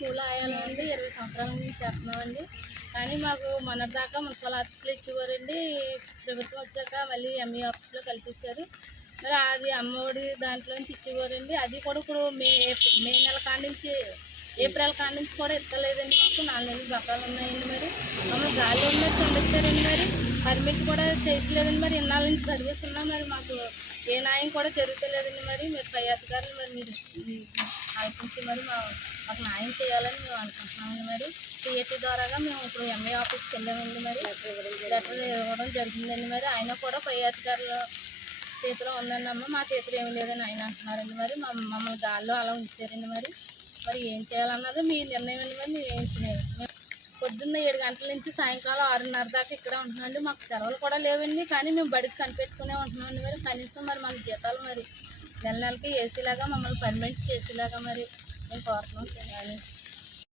School ఆయాలో ఉంది ఇరవై సంవత్సరాల నుంచి చేస్తున్నామండి కానీ మాకు మొన్నటిదాకా మున్సిపల్ ఆఫీస్లో ఇచ్చేవారండి. ప్రభుత్వం వచ్చాక మళ్ళీ ఎంఈ ఆఫీస్లో కల్పిస్తారు. మరి అది అమ్మఒడి దాంట్లోంచి ఇచ్చేవారండి. అది కూడా ఇప్పుడు మే మే నెల కాడి నుంచి ఏప్రిల్ కాడి నుంచి కూడా ఇస్తలేదండి మాకు. నాలుగు నెలలు బకాలు ఉన్నాయండి మరి. మమ్మల్ని గాలిలో ఉన్నది పంపించారండి మరి. పర్మిట్ కూడా చేయట్లేదండి మరి ఇన్నాళ్ళ నుంచి సర్వీస్ ఉన్నా మరి మాకు ఏ న్యాయం కూడా జరుగుతలేదండి మరి. మీరు పై అధికారులు మరి మీరు ఆలోచించి మరి మా మాకు న్యాయం చేయాలని మేము అనుకుంటున్నామండి మరి. సిఎస్సి ద్వారాగా మేము ఇప్పుడు ఎంఏ ఆఫీస్కి వెళ్ళామండి మరి. లెటర్ ఇవ్వడం జరిగిందండి మరి. ఆయన కూడా పై అధికారులు చేతిలో ఉందండి అమ్మ మా చేతిలో ఏమి లేదని ఆయన అంటున్నారండి మరి. మమ్మల్ని దానిలో అలా ఉంచారండి మరి. మరి ఏం చేయాలన్నది మీ నిర్ణయం అండి మరి. మేము ఏం చేయాలి? పొద్దున్న ఏడు గంటల నుంచి సాయంకాలం ఆరున్నర దాకా ఇక్కడ ఉంటున్నామండి. మాకు సెలవులు కూడా లేవండి కానీ మేము బడికి కనిపెట్టుకునే ఉంటున్నామండి మరి. కనీసం మరి మాకు జీతాలు మరి నెల నెలకి ఏసీలాగా మమ్మల్ని పర్మనెంట్ చేసేలాగా మరి మేము కోరుతున్నాం.